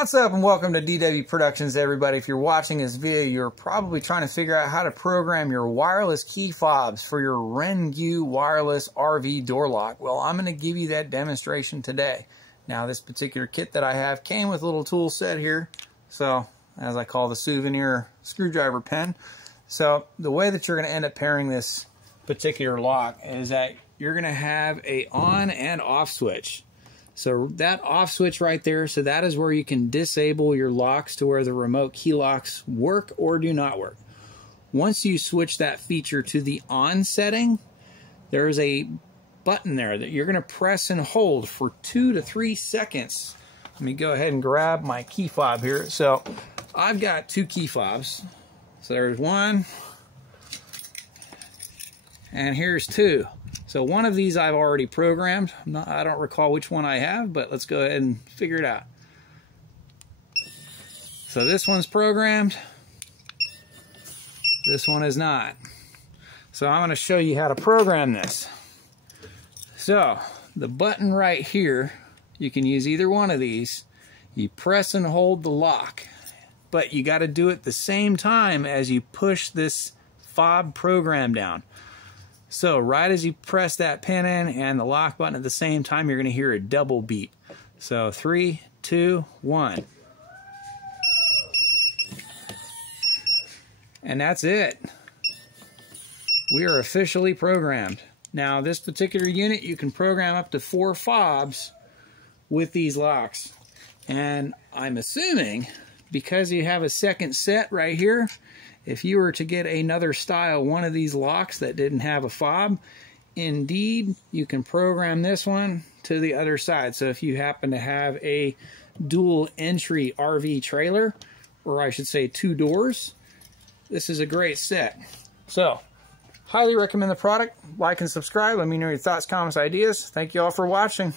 What's up and welcome to dwproductions, everybody. If you're watching this video, you're probably trying to figure out how to program your wireless key fobs for your Rengue wireless RV door lock. Well, I'm going to give you that demonstration today. Now, this particular kit that I have came with a little tool set here. So, as I call the souvenir screwdriver pen. So, the way that you're going to end up pairing this particular lock is that you're going to have a on and off switch. So that off switch right there, so that is where you can disable your locks to where the remote key locks work or do not work. Once you switch that feature to the on setting, there is a button there that you're going to press and hold for 2 to 3 seconds. Let me go ahead and grab my key fob here. So I've got 2 key fobs. So there's 1, and here's 2. So one of these I've already programmed. I don't recall which one I have, but let's go ahead and figure it out. So this one's programmed. This one is not. So I'm going to show you how to program this. So the button right here, you can use either one of these. You press and hold the lock, but you got to do it the same time as you push this fob program down. So right as you press that pin in and the lock button at the same time, you're going to hear a double beep. So 3, 2, 1. And that's it. We are officially programmed. Now this particular unit, you can program up to 4 fobs with these locks. And I'm assuming because you have a second set right here, if you were to get another style, one of these locks that didn't have a fob, indeed, you can program this one to the other side. So if you happen to have a dual entry RV trailer, or I should say 2 doors, this is a great set. So, highly recommend the product. Like and subscribe. Let me know your thoughts, comments, ideas. Thank you all for watching.